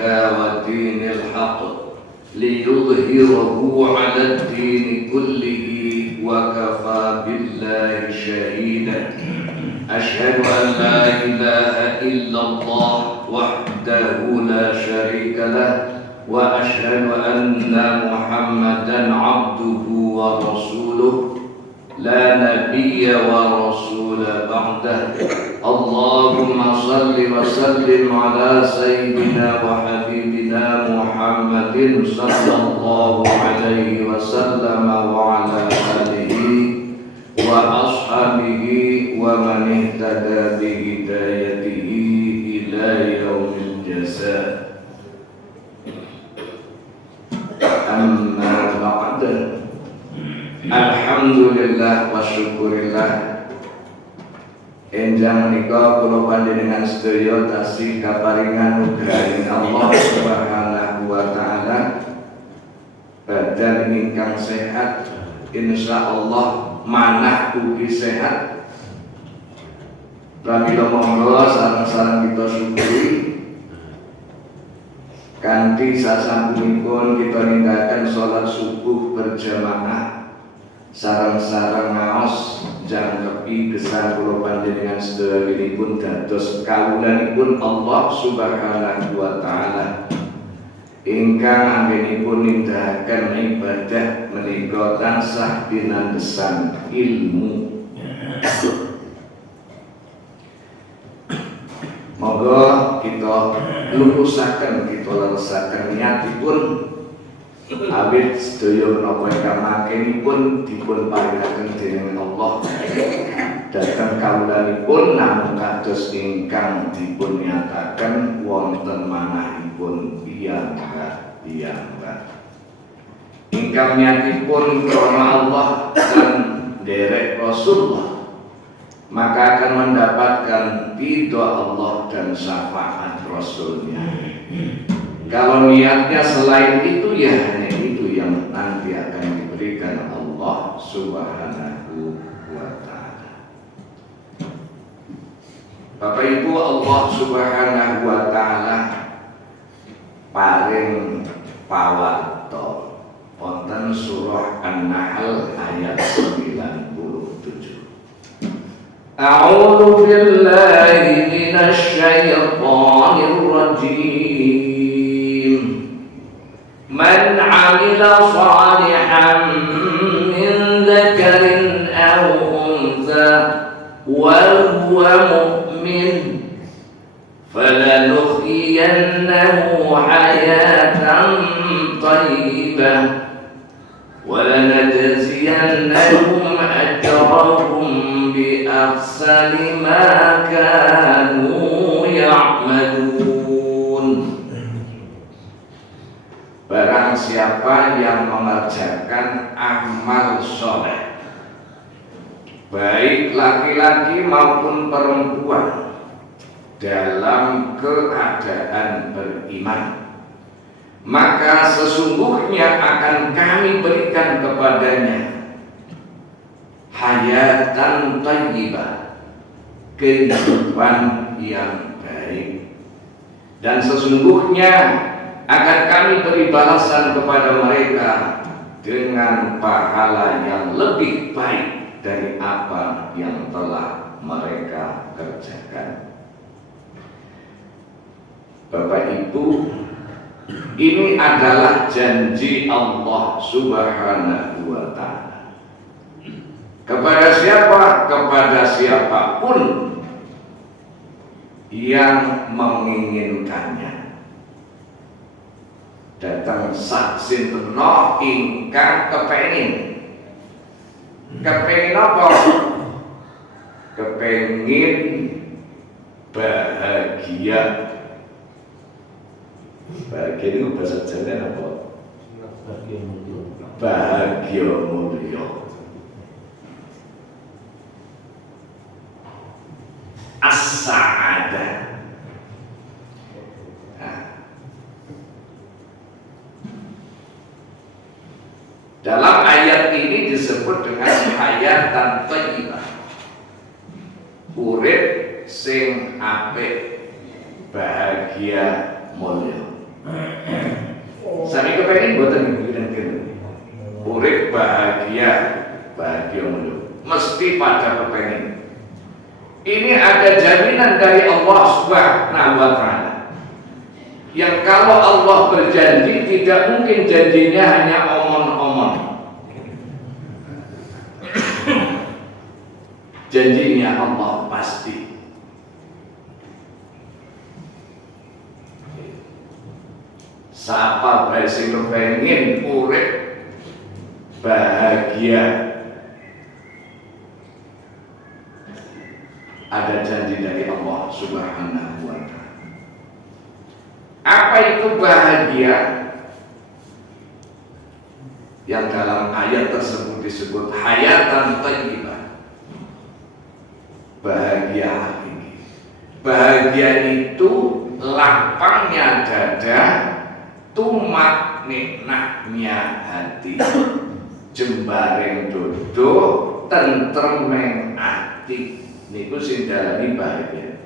الهدى ودين الحق ليظهره على الدين كله وكفى بالله شهيدا أشهد أن لا إله إلا الله وحده لا شريك له وأشهد أن محمدا عبده ورسوله لا نبي ورسول بعده اللهم صل وسلم على سيدنا وحبيبنا محمد صلى الله عليه وسلم وعلى آله وأصحابه ومن اهتدى بهدايته إلى يوم الجزاء أما بعد Alhamdulillah wa syukurillah enjang menika kula panjenengan sedaya tasih kaparingan nugrahaning Allah Subhanahu wa taala badan ingkang sehat insyaallah manah ugi sehat pramila monggo sareng-sareng kita syukuri kanthi sasampunipun kita nindakaken salat subuh berjamaah sarang-sarang ngaos jangkepi gesang kula panjenengan sedayanipun dados kawulanipun Allah Subhanahu wa taala ingkang anggenipun nindakaken ibadah menika tansah pinandesan ilmu. Moga kita lurusaken kita leresaken niatipun awit sedaya menapa ingkang mangkenipun dipun paringaken dening Allah dhateng kawulanipun namung kados ingkang dipun nyataken wonten manahipun piyambak ingkang niatipun krana Allah dan derek Rasulullah maka akan mendapatkan ridha Allah dan syafaat Rasulnya. Kalau niatnya selain itu ya hanya itu yang nanti akan diberikan Allah Subhanahu wa taala. Bapak Ibu, Allah Subhanahu wa taala paring pawarta wonten surah An-Nahl ayat 97. A'udzu billahi minasy syaithanir rajim. من عمل صالحا من ذكر أو أنثى وهو مؤمن فلنحيينه حياة طيبة ولنجزينهم أجرهم بأحسن ما كانوا يعملون. Barang siapa yang mengerjakan amal soleh, baik laki-laki maupun perempuan, dalam keadaan beriman, maka sesungguhnya akan kami berikan kepadanya hayatan thayyibah, kehidupan yang baik, dan sesungguhnya akan kami beri balasan kepada mereka dengan pahala yang lebih baik dari apa yang telah mereka kerjakan. Bapak Ibu, ini adalah janji Allah Subhanahu wa taala. Kepada siapa? Kepada siapapun yang menginginkannya. Datang saksin no ingkang kepengin apa? Kepengin bahagia. Bahagia itu bahasa Jawa apa? Bahagia mulia. As-sa'adah. Dalam ayat ini disebut dengan hayatan thayyibah. Urip sing apik, bahagia, mulya. kepengin mboten kira-kira. Urip bahagia menurut. Mesti pada kepengin. Ini ada jaminan dari Allah Subhanahu wa Ta'ala. Yang kalau Allah berjanji tidak mungkin janjinya hanya omong-omong. Janjinya Allah pasti. Siapa bae sing kepengin urip bahagia, ada janji dari Allah Subhanahu wa Ta'ala. Apa itu bahagia? Yang dalam ayat tersebut disebut hayatan thayyibah. Bahagia hakiki. Bahagia itu lapangnya dada, tumak niknahnya hati, jembareng dodo, tentremeng ati. Niku sing darani bahagia.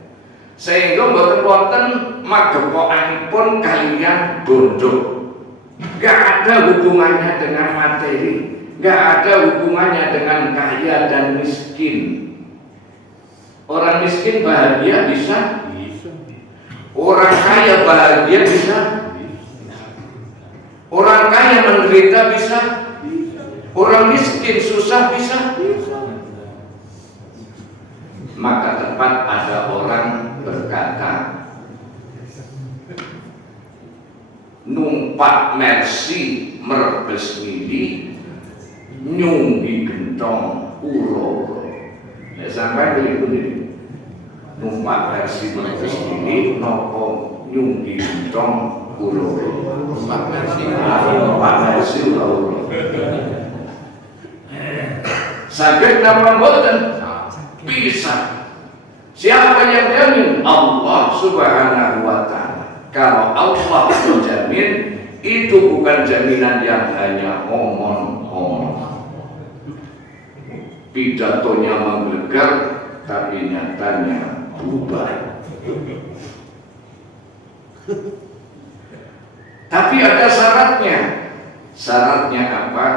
Sehingga mboten wonten magepokanipun kalian bodoh. Gak ada hubungannya dengan materi, gak ada hubungannya dengan kaya dan miskin. Orang miskin bahagia bisa, orang kaya bahagia bisa, orang kaya menderita bisa, orang miskin susah bisa. Maka tepat ada orang berkata, numpak Mercy merbes mili, nyunggi gentong uro. Ya sampai beli numpak Mercy merbes mili, nopo nyunggi gentong uro. Numpak Mercy uro. Sakit nama boten bisa. Siapa yang jamin? Allah Subhanahu wa Ta'ala. Kalau Allah menjamin, itu bukan jaminan yang hanya omong-omong. Pidatonya menggelegar, tapi nyatanya bubar. Tapi ada syaratnya. Syaratnya apa?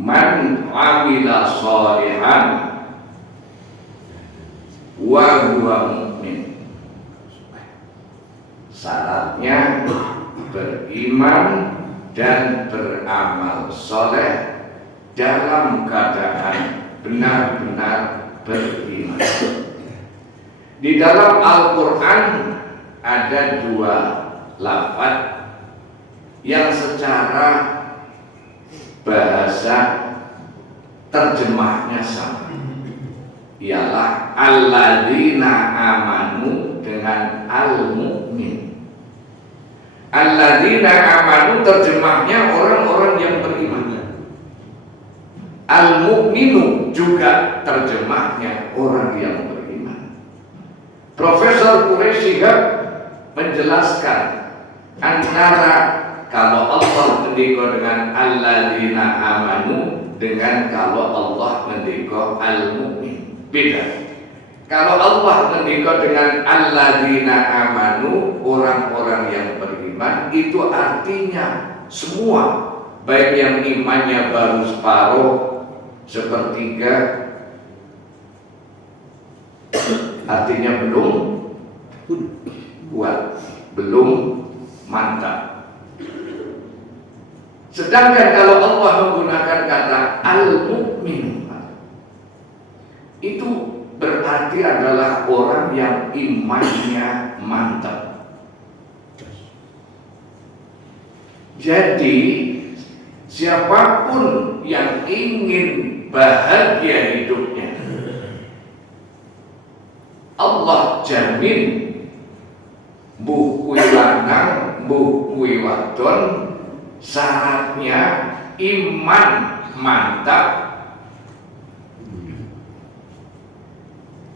Man amila sholihan wa huwa mu'min. Syaratnya beriman dan beramal soleh dalam keadaan benar-benar beriman. Di dalam Al-Quran ada dua lafaz yang secara bahasa terjemahnya sama, ialah alladzina amanu dengan al-mu'min. Alladzina amanu terjemahnya orang-orang yang beriman. Al-mu'minu juga terjemahnya orang yang beriman. Profesor Quraisy menjelaskan antara kalau Allah mendika dengan alladzina amanu dengan kalau Allah mendika al-mu'min. Beda. Kalau Allah mendika dengan alladzina amanu, orang-orang yang beriman, itu artinya semua, baik yang imannya baru separuh, sepertiga, artinya belum kuat, belum mantap. Sedangkan kalau Allah menggunakan kata al-mu'min, itu berarti adalah orang yang imannya mantap. Jadi siapapun yang ingin bahagia hidupnya, Allah jamin buku lanang, buku wadon, syaratnya iman mantap.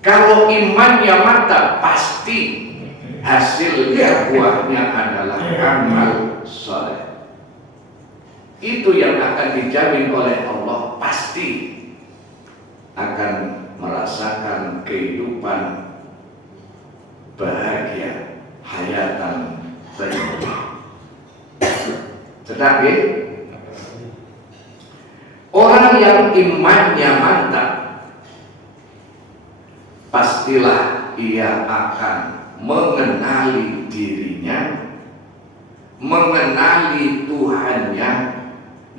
Kalau imannya mantap, pasti hasilnya buahnya adalah amal soleh. Itu yang akan dijamin oleh Allah, pasti akan merasakan kehidupan bahagia, hayatan thayyibah. Tetapi orang yang imannya mantap, pastilah ia akan mengenali dirinya, mengenali Tuhannya,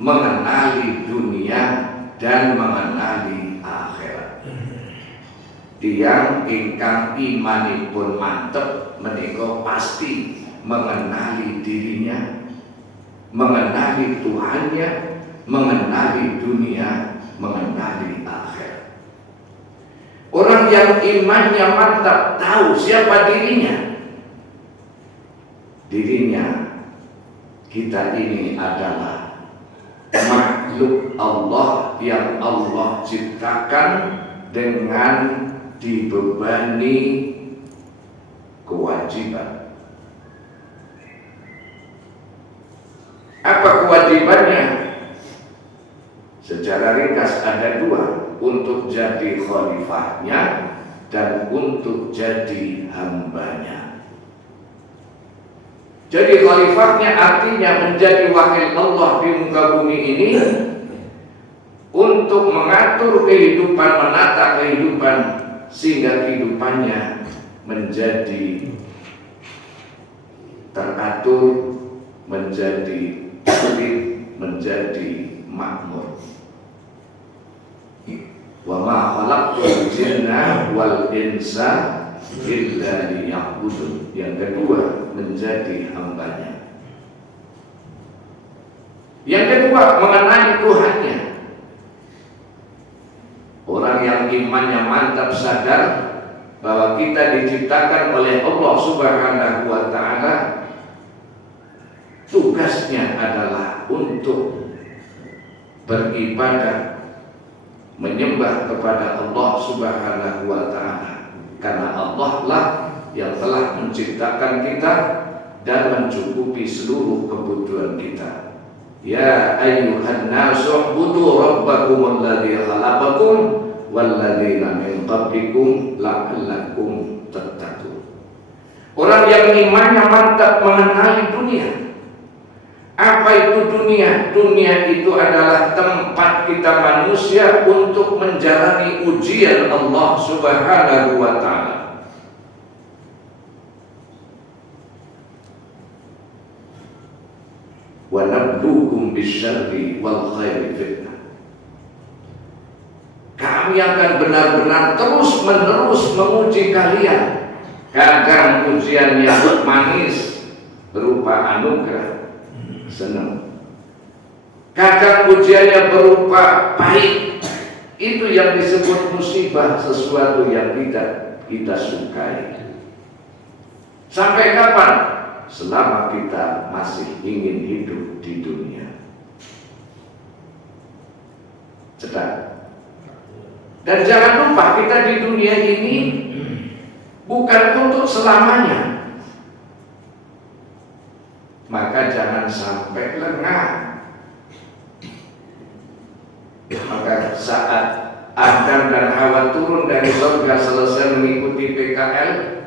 mengenali dunia, dan mengenali akhirat. Tiyang ingkang imanipun mantep menika pasti mengenali dirinya, mengenali Tuhannya, mengenali dunia, mengenali akhirat. Orang yang imannya mantap tahu siapa dirinya. Dirinya, kita ini adalah makhluk Allah yang Allah ciptakan dengan dibebani kewajiban. Apa kewajibannya? Secara ringkas ada dua, untuk jadi khalifahnya dan untuk jadi hambanya. Jadi khalifahnya artinya menjadi wakil Allah di muka bumi ini untuk mengatur kehidupan, menata kehidupan sehingga kehidupannya menjadi teratur, menjadi tertib, menjadi makmur. Wa ma khalaqtul jinna wal insa illa liya'budun. Yang kedua, menjadi hambanya. Yang kedua, mengenali Tuhannya. Orang yang imannya mantap sadar bahwa kita diciptakan oleh Allah Subhanahu wa ta'ala, tugasnya adalah untuk beribadah, menyembah kepada Allah Subhanahu wa ta'ala, karena Allah lah yang telah menciptakan kita dan mencukupi seluruh kebutuhan kita. Ya ayyuhan nasu ubudu rabbakum alladzi khalaqakum walladzina min qablikum la'allakum tattaqun. Orang yang imannya mantap mengenali dunia. Apa itu dunia? Dunia itu adalah tempat kita manusia untuk menjalani ujian Allah Subhanahu wa ta'ala. Wa nabluukum bisyarri wal khairi fitnah. Kami akan benar-benar terus-menerus menguji kalian. Kadang ujian yang manis berupa anugerah, senang. Kadang ujiannya berupa pahit. Itu yang disebut musibah, sesuatu yang tidak kita sukai. Sampai kapan? Selama kita masih ingin hidup di dunia. Cepat. Dan jangan lupa kita di dunia ini bukan untuk selamanya. Maka jangan sampai lengah. Maka saat Adam dan Hawa turun dari surga selesai mengikuti PKL,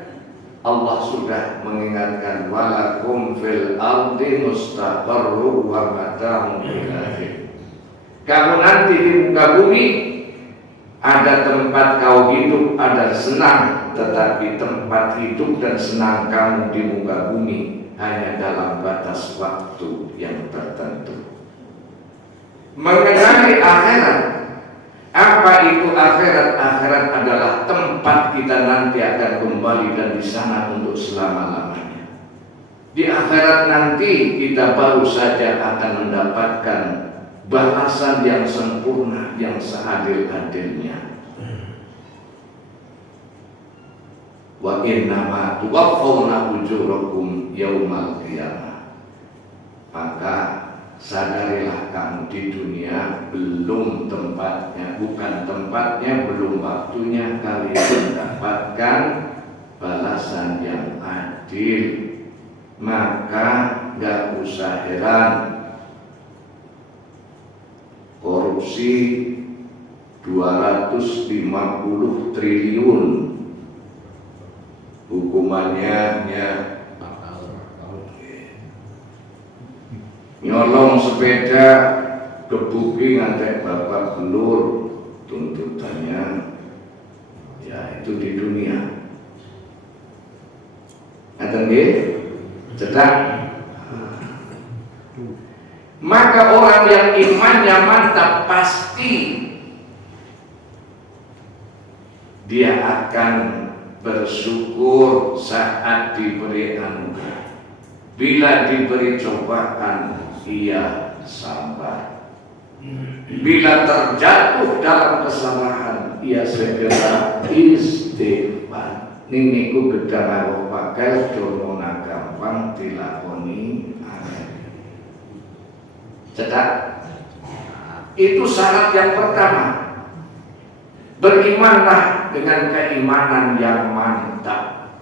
Allah sudah mengingatkan walakum fil ardi mustaqarru wa mata'un ila hin. Kamu nanti di muka bumi ada tempat kau hidup, ada senang, tetapi tempat hidup dan senang kamu di muka bumi hanya dalam batas waktu yang tertentu. Mengenai akhirat, apa itu akhirat? Akhirat adalah tempat kita nanti akan kembali dan di sana untuk selama-lamanya. Di akhirat nanti kita baru saja akan mendapatkan balasan yang sempurna, yang seadil-adilnya. Wa innama tuwaffawna ujurakum yaumal qiyamah. Maka sadarilah kamu di dunia belum tempatnya, bukan tempatnya, belum waktunya kalian mendapatkan balasan yang adil. Maka gak usah heran korupsi 250 triliun hukumannya nyolong sepeda kebuki ngantek bapak belur, tuntutannya ya itu di dunia. Ngaten nggih? Cedak. Maka orang yang imannya mantap pasti dia akan bersyukur saat diberi anugerah. Bila diberi cobaan, ia sabar. Bila terjatuh dalam kesalahan, ia segera istighfar. Niniku gedang karo pakai domona gampang dilakoni aneh. Cedak. Itu syarat yang pertama. Berimanlah dengan keimanan yang mantap.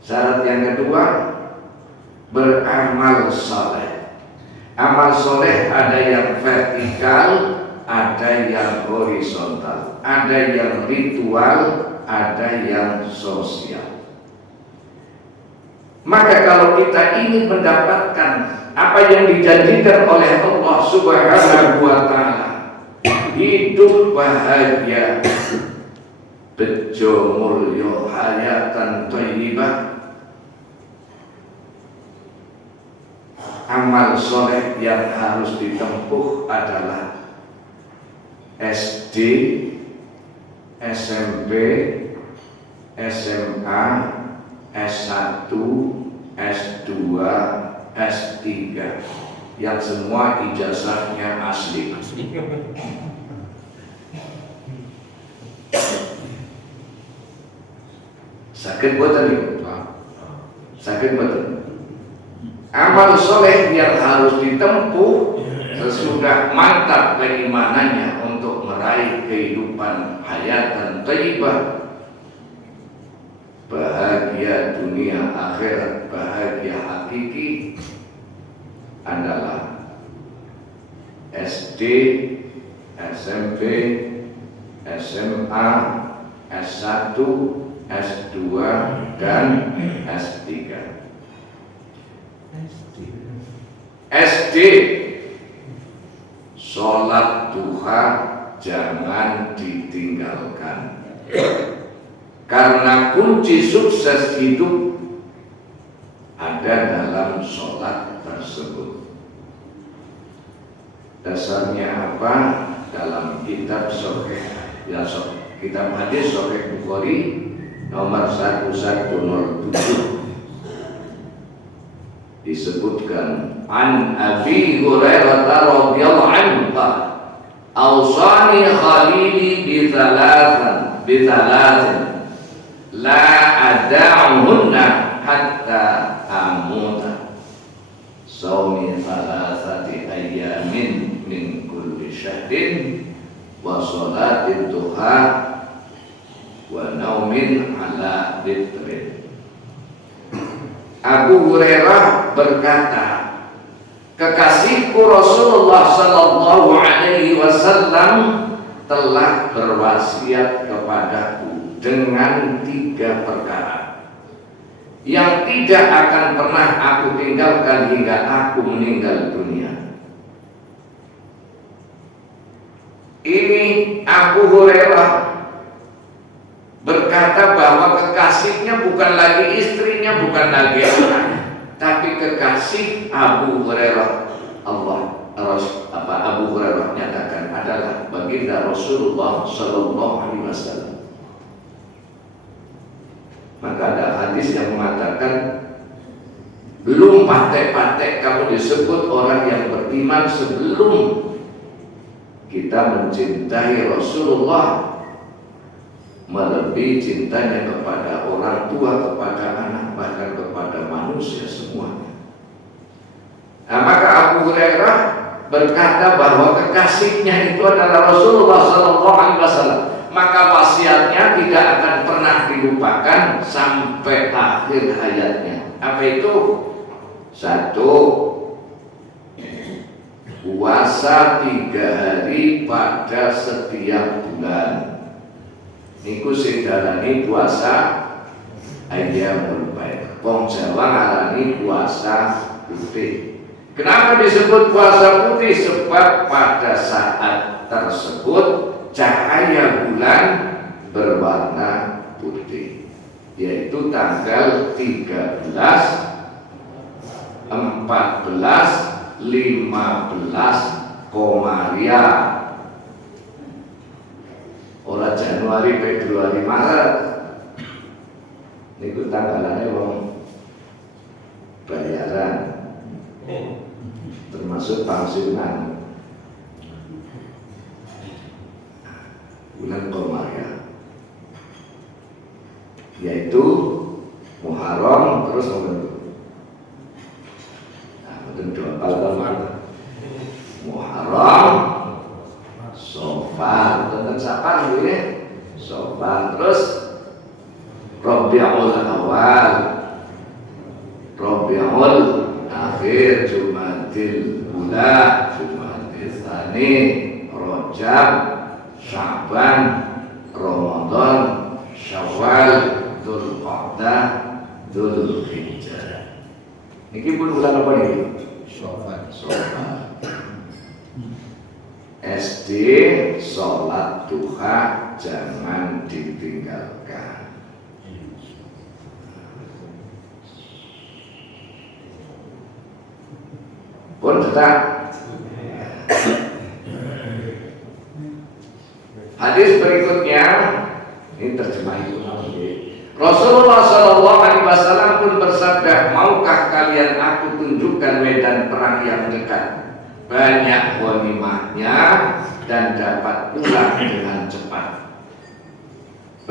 Syarat yang kedua, beramal soleh. Amal soleh ada yang vertikal, ada yang horizontal, ada yang ritual, ada yang sosial. Maka kalau kita ingin mendapatkan apa yang dijanjikan oleh Allah Subhanahu wa Ta'ala, hidup bahagia, bejo mulya, hayatan thayyibah, amal soleh yang harus ditempuh adalah SD, SMP, SMA, S1, S2, S3, yang semua ijazahnya asli. Sakit buatan itu, sakit buatan. Amal soleh yang harus ditempuh sesudah mantap keimanannya untuk meraih kehidupan hayatan thayyibah, bahagia dunia akhirat, bahagia hakiki, adalah SD, SMP, SMA, S1, S2, dan S3. SD, sholat duha jangan ditinggalkan, karena kunci sukses hidup ada dalam sholat tersebut. Dasarnya apa? Dalam kitab Sahih, ya, kitab hadis Sahih Bukhari nomor 1107 disebutkan, an Abi Hurairah radhiyallahu anhu, awsani khalili bi thalathin la ada'uhunna hatta amuta, sawmi thalathati ayyamin min kulli syahrin, wa salatin duha, wa naumin ala witrin. Abu Hurairah berkata, kekasihku Rasulullah sallallahu alaihi wasallam telah berwasiat kepadaku dengan 3 perkara yang tidak akan pernah aku tinggalkan hingga aku meninggal dunia. Ini Abu Hurairah berkata bahwa kekasihnya bukan lagi istrinya, bukan lagi anaknya, tapi kekasih Abu Hurairah, Abu Hurairah nyatakan adalah baginda Rasulullah Sallallahu Alaihi Wasallam. Maka ada hadis yang mengatakan, belum patek-patek kamu disebut orang yang beriman sebelum kita mencintai Rasulullah melebihi cintanya kepada orang tua, kepada anak, bahkan kepada manusia semuanya. Nah, maka Abu Hurairah berkata bahwa kekasihnya itu adalah Rasulullah SAW. Maka wasiatnya tidak akan pernah dilupakan sampai akhir hayatnya. Apa itu? 1, puasa 3 hari pada setiap bulan. Niku sing darani puasa Ayyamul Bid. Wong Jawa ngarani puasa putih. Kenapa disebut puasa putih? Sebab pada saat tersebut cahaya bulan berwarna putih, yaitu tanggal 13, 14, 15 Komaria. Ora Januari, Februari, Maret. Niku tanggalannya wong bayaran, termasuk pensiunan. Bulan Komaria, yaitu Muharram terus Muharram, Safar, tentang Safar ini, Safar, terus Rabiul Awal, Rabiul Akhir, Jumadil Ula, Jumadil Tsani, Rajab, Sya'ban, Ramadan, Syawal, Dzulqa'dah, Dzulhijjah. Niki pun bulan apa nih? Syawal. SD sholat duha jangan ditinggalkan. Pun tetap. Hadis berikutnya ini terjemah itu. Rasulullah Shallallahu Alaihi Wasallam pun bersabda, maukah kalian aku tunjukkan medan perang yang dekat, banyak ghanimahnya dan dapat pulang dengan cepat.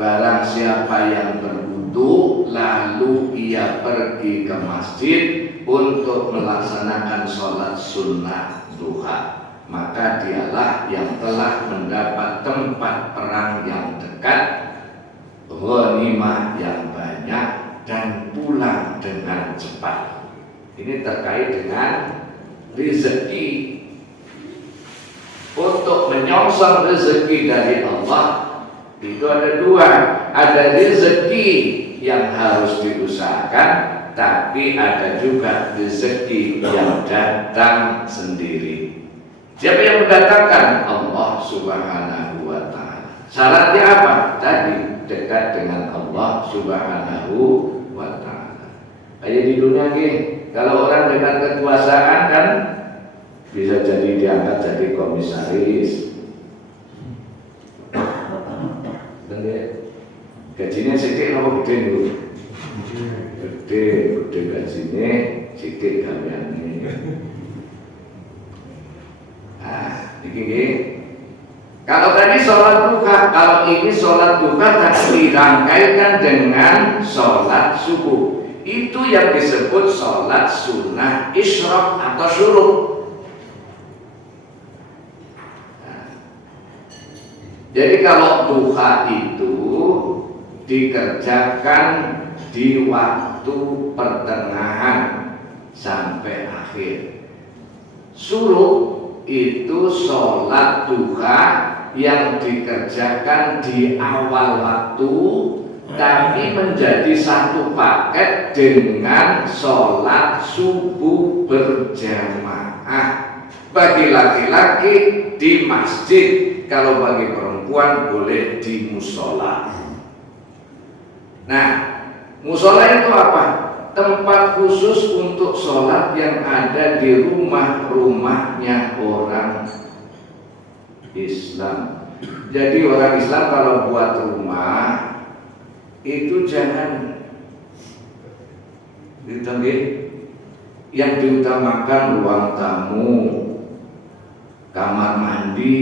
Barang siapa yang berwudu lalu ia pergi ke masjid untuk melaksanakan sholat sunnah duha, maka dialah yang telah mendapat tempat perang yang dekat, ghanimah yang banyak dan pulang dengan cepat. Ini terkait dengan rezeki. Untuk menyongsong rezeki dari Allah itu ada dua. Ada rezeki yang harus diusahakan, tapi ada juga rezeki yang datang sendiri. Siapa yang mendatangkan? Allah Subhanahu wa ta'ala. Syaratnya apa? Tadi dekat dengan Allah Subhanahu wa ta'ala. Kayak di dunia nih, kalau orang dengan kekuasaan kan bisa jadi diangkat jadi komisaris. Gajinya sedikit apa gede dulu? Gede gajinya, sedikit gajiannya. Nah, ini. Kalau tadi sholat duha, kalau ini sholat duha tapi dirangkaikan dengan sholat subuh, itu yang disebut sholat sunnah isyraq atau syuruk. Jadi kalau duha itu dikerjakan di waktu pertengahan sampai akhir. Syuruk itu sholat duha yang dikerjakan di awal waktu, tapi menjadi satu paket dengan sholat subuh berjamaah. Bagi laki-laki di masjid, kalau bagi perempuan boleh di musola. Nah, musola itu apa? Tempat khusus untuk sholat yang ada di rumah-rumahnya orang Islam. Jadi orang Islam kalau buat rumah itu jangan yang diutamakan ruang tamu, kamar mandi,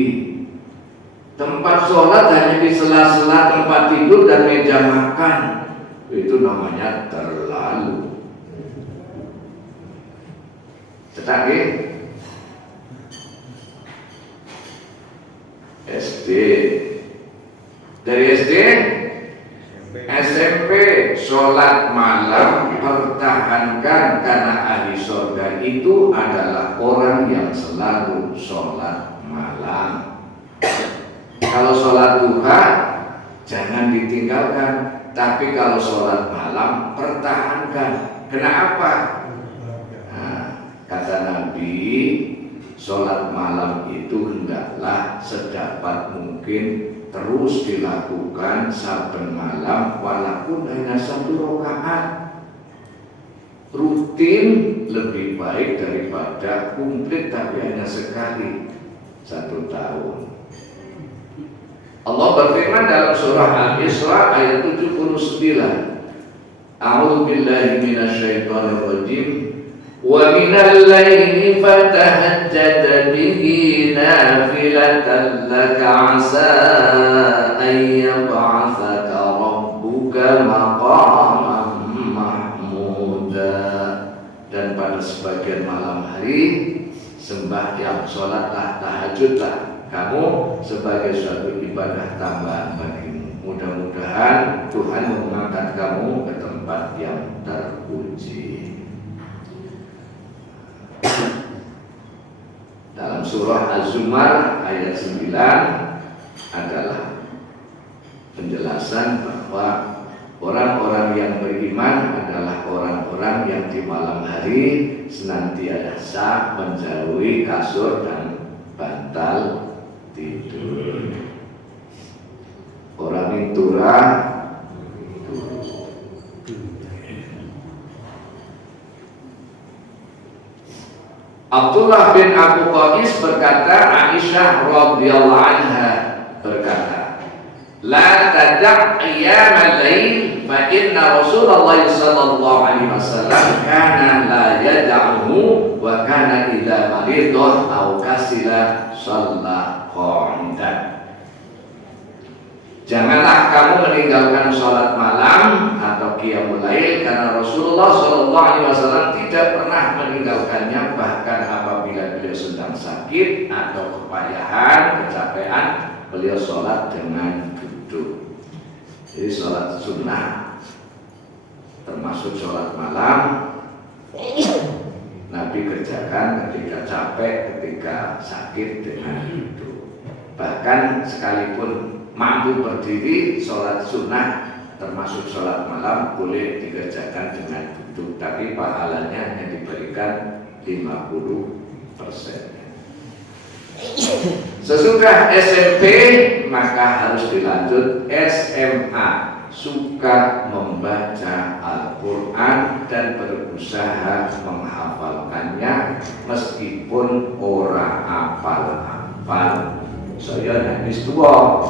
tempat sholat hanya di sela-sela tempat tidur dan meja makan. Itu namanya terlalu. Tetapi SD, dari SD, SMP, sholat malam pertahankan karena ahli surga itu adalah orang yang selalu sholat malam. Kalau sholat duha jangan ditinggalkan, tapi kalau sholat malam pertahankan. Kenapa? Nah, kata Nabi, sholat malam itu hendaklah sedapat mungkin terus dilakukan saben malam walaupun hanya 1 rakaat. Rutin lebih baik daripada komplit tapi hanya sekali 1 tahun. Allah berfirman dalam surah Al-Isra ayat 79. A'udzu billahi minasyaitonir rajim. Wa minal laili fatahajjad bihi nafilatan laka 'asa an yab'atsaka rabbuka maqaman mahmuda. Dan pada sebagian malam hari sembahyang, sholatlah, tahajudlah kamu sebagai suatu ibadah tambahan bagimu. Mudah-mudahan Tuhan mengangkat kamu ke tempat yang terpuji. Dalam surah Az-Zumar ayat 9 adalah penjelasan bahwa orang-orang yang beriman adalah orang-orang yang di malam hari senantiasa menjauhi kasur dan bantal tidur. Orang yang turah Abdullah bin Abu Qais berkata, Aisyah radhiyallahu anha berkata, la tada' qiyam al-lail fa inna Rasulullah sallallahu alaihi wasallam kana la yad'uhu wa kana idza marida aw kasila shalla qa'idan. Janganlah kamu meninggalkan sholat malam atau qiyamul lail karena Rasulullah sallallahu alaihi wasallam tidak pernah meninggalkannya, bahkan apabila beliau sedang sakit atau kepayahan, kecapean, beliau sholat dengan duduk. Jadi sholat sunnah termasuk sholat malam Nabi kerjakan ketika capek, ketika sakit dengan duduk. Bahkan sekalipun mampu berdiri, sholat sunnah termasuk sholat malam boleh dikerjakan dengan duduk, tapi pahalanya hanya diberikan 50%. Sesudah SMP maka harus dilanjut SMA, suka membaca Al-Quran dan berusaha menghafalkannya meskipun ora apal-apal. Saya nangis tua,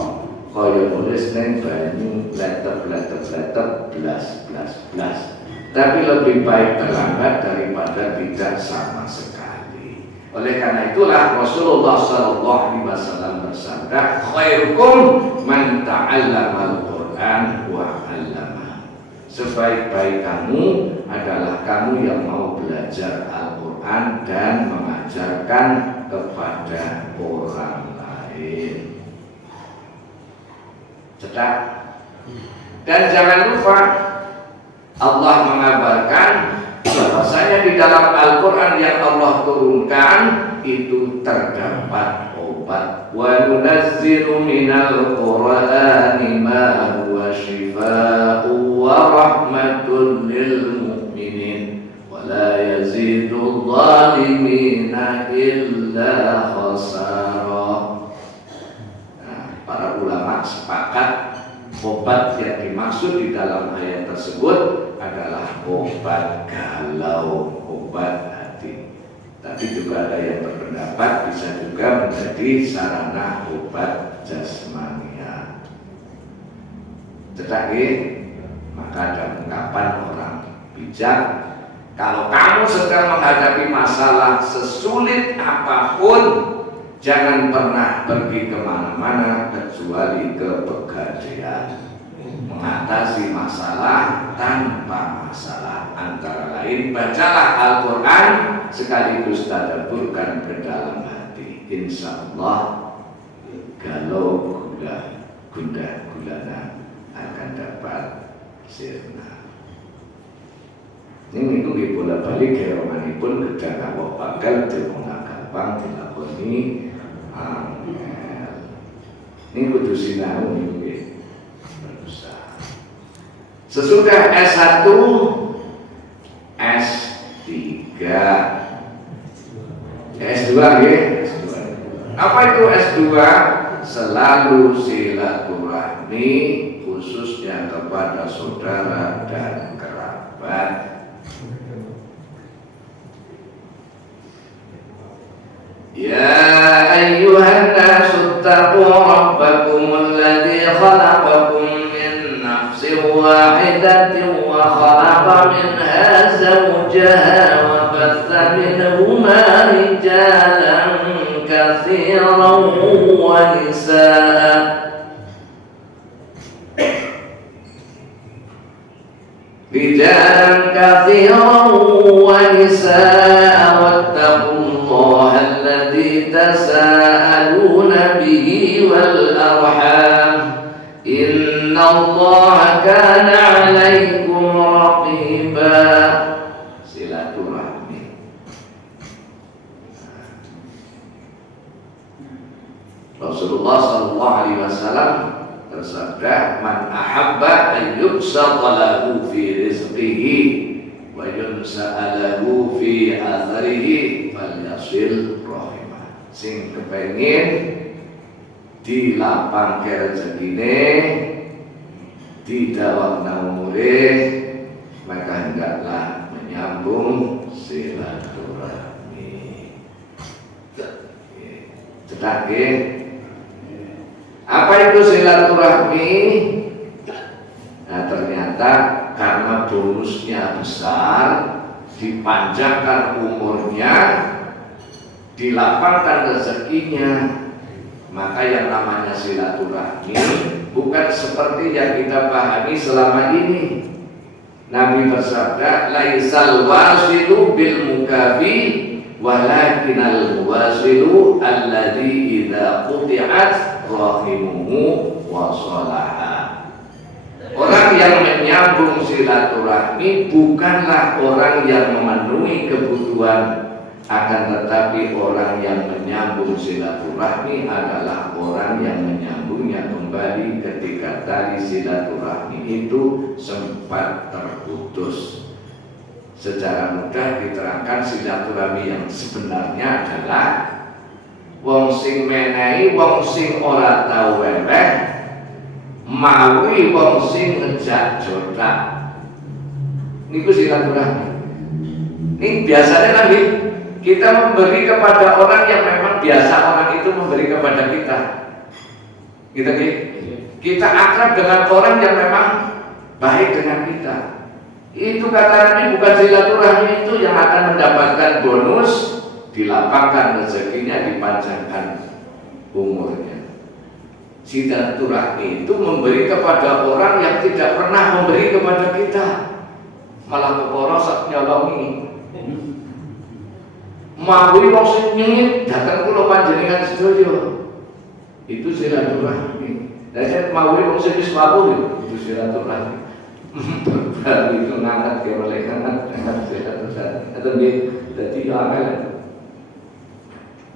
kaya nulis neng banyu letep blas. Tapi lebih baik terlambat daripada tidak sama sekali. Oleh karena itulah Rasulullah sallallahu alaihi wasallam bersabda, khairukum man ta'allama al-Qur'an wa 'allama. Sebaik-baik kamu adalah kamu yang mau belajar Al-Qur'an dan mengajarkan kepada orang lain. Cetak. Dan jangan lupa Allah mengabarkan bahwasanya di dalam Al-Quran yang Allah turunkan itu terdapat obat. Wa nunazzilu minal Qur'ani ma huwa shifaa'un wa rahmatun lil mu'minin wa la yazidul zalimina illa khasara. Para ulama sepakat obat yang dimaksud di dalam ayat tersebut adalah obat galau, obat hati. Tapi juga ada yang berpendapat bisa juga menjadi sarana obat jasmania. Tetapi maka ada ungkapan orang bijak, kalau kamu sedang menghadapi masalah sesulit apapun, jangan pernah pergi kemana-mana kecuali ke Pegadaian. Mengatasi masalah tanpa masalah, antara lain bacalah Al-Quran sekaligus tadabburkan ke dalam hati. Insya Allah galau gundah gulana akan dapat sirna. Ini itu bola balik ke romanipun kedah awak bakal demong gampang dilakoni. Ini kudu sinau ini berusaha. Sesudah S1, S3 S2 ya. Apa itu S2? Selalu silaturahmi khususnya kepada saudara dan kerabat. Ya ayyuhan nasu taqu rabbakumul ladzi khalaqakum min nafsin wahidatin wa khalaqa minha zawjaha wa batha minhuma rijalan katsiran wa nisaa. Rijalan katsiran wa nisaa wattaqullaha alladzi tasaaluna bihi wal arham innallaha kana 'alaikum raqiba. Silaturahmi. Rasulullah sallallahu alaihi wasallam bersabda, man ahabba an yubsata lahu fi rizqihi wa yunsa'a lahu fi atharihi falyasil rahimah. Sing kepengin dilapangke rezekine, didawakna umure, maka hendaklah menyambung silaturahmi. Cedak nggih. Apa itu silaturahmi? Nah, ternyata karena bonusnya besar, dipanjangkan umurnya, dilapangkan rezekinya, maka yang namanya silaturahmi bukan seperti yang kita pahami selama ini. Nabi bersabda, laisal wasilu bil mukafi walakinal wasilu alladzi idza quti'at rahimuhu wa salaha. Orang yang menyambung silaturahmi bukanlah orang yang memenuhi kebutuhan, akan tetapi orang yang menyambung silaturahmi adalah orang yang menyambungnya kembali ketika tali silaturahmi itu sempat terputus. Secara mudah diterangkan, silaturahmi yang sebenarnya adalah wong sing menehi wong sing ora tau weweh mawi wong sing ngejak jodak. Niku silaturahmi. Ini biasanya nanti kita memberi kepada orang yang memang biasa orang itu memberi kepada kita. Kita akrab dengan orang yang memang baik dengan kita. Itu kata Nabi, bukan silaturahmi itu yang akan mendapatkan bonus, dilapangkan rezekinya, dipanjangkan umurnya. Silaturahmi itu memberi kepada orang yang tidak pernah memberi kepada kita, malah keporo sak nyolongi. Mawi wong sing nyengit datang kula panjenengan sedaya. Itu silaturahmi. Dan mawi wong sing wis mawuh itu silaturahmi. Baru itu ngangkat ke oleh ngangkat silaturahmi. Atau dia dadi amal.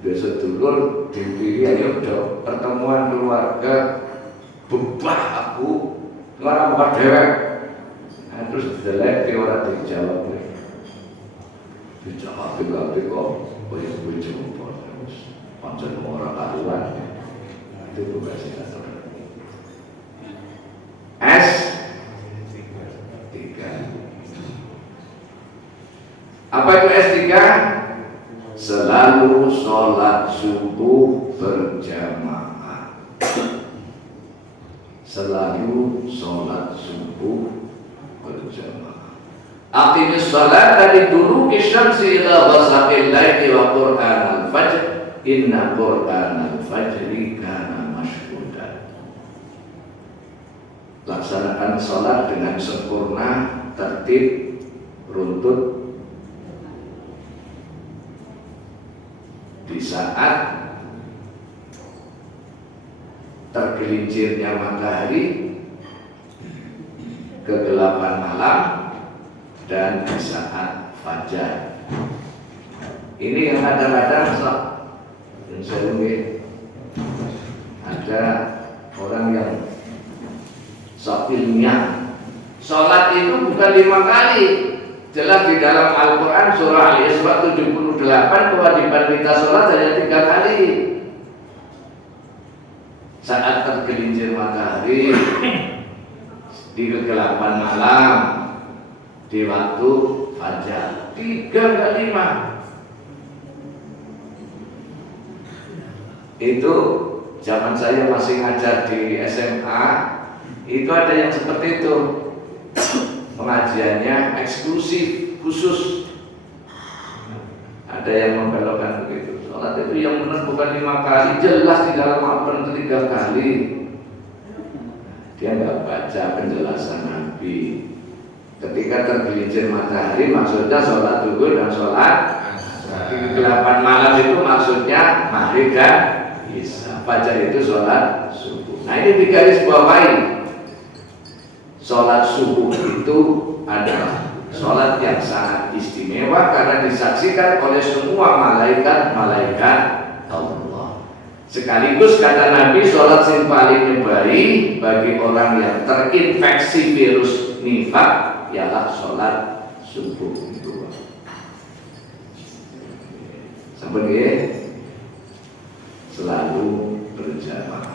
Biasa dulur dipilih ayo dok pertemuan keluarga bebah aku ngarang buat dewek. Nah, terus delek ke orang dijawab. Dijawab kok boleh jumpa terus pancen orang karuan. Itu bukan silaturahmi. S3. Apa itu S3? Selalu sholat subuh berjamaah. Selalu sholat subuh berjamaah. Aqimis sholat dari dulu kisyamsi ila ghasaqil laili wa qur'an al-fajr inna qur'an al-fajri kana mashhudan. Laksanakan sholat dengan sempurna, tertib, runtut. Di saat tergelincirnya matahari, kegelapan malam, dan di saat fajar. Ini yang kadang-kadang ada orang yang sok ilmiah. Sholat itu bukan 5 kali, Jelas di dalam Al-Quran surah Al-Isra 78 kewajiban kita sholat hanya 3 kali. Saat tergelincir matahari, di kegelapan malam, di waktu fajar. 3 ke 5. Itu zaman saya masih ngajar di SMA, itu ada yang seperti itu. Pengajiannya eksklusif, khusus. Ada yang membelokkan begitu. Sholat itu yang benar bukan 5 kali, jelas di dalam Al-Quran itu 3 kali. Dia nggak baca penjelasan Nabi. Ketika tergelincir matahari maksudnya sholat zuhur dan sholat di kegelapan malam itu maksudnya maghrib dan isya. Fajar itu sholat subuh. Nah ini digaris bawahi. Sholat subuh itu adalah sholat yang sangat istimewa karena disaksikan oleh semua malaikat-malaikat Allah. Sekaligus kata Nabi, sholat yang paling nyebai bagi orang yang terinfeksi virus nifak ialah sholat subuh itu. Sampai selalu berjamaah.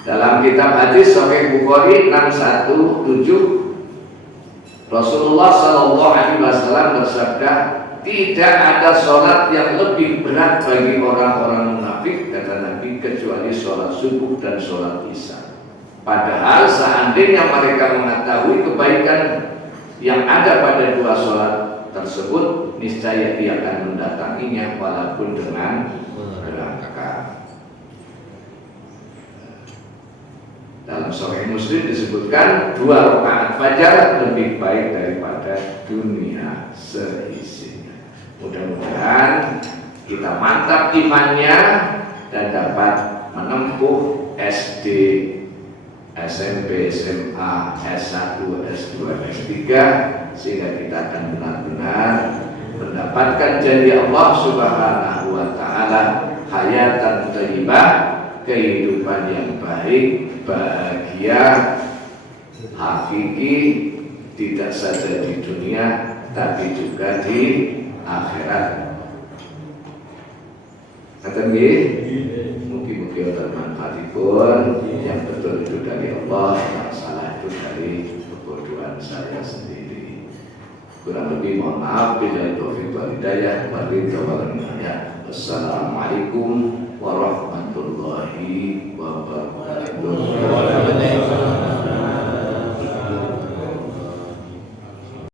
Dalam kitab hadis Sahih Bukhari 617 Rasulullah Shallallahu Alaihi Wasallam bersabda, tidak ada sholat yang lebih berat bagi orang-orang munafik kata Nabi kecuali sholat subuh dan sholat isya. Padahal seandainya mereka mengetahui kebaikan yang ada pada 2 sholat tersebut, niscaya dia akan mendatanginya walaupun dengan neraka. Dalam Sahih Muslim disebutkan 2 rakaat fajar lebih baik daripada dunia seisinya. Mudah-mudahan kita mantap imannya dan dapat menempuh SD, SMP, SMA, S1, S2, S3 sehingga kita akan benar-benar mendapatkan janji Allah Subhanahu wa taala hayatan thayyibah, kehidupan yang baik, bahagia, hakiki, tidak saja di dunia tapi juga di akhirat. Kata nggih, mungkin bermanfaatipun, yang betul itu dari Allah, yang salah itu dari kebodohan saya sendiri. Kurang lebih mohon maaf, bila taufik wal hidayah, wassalamualaikum warahmatullahi wabarakatuh.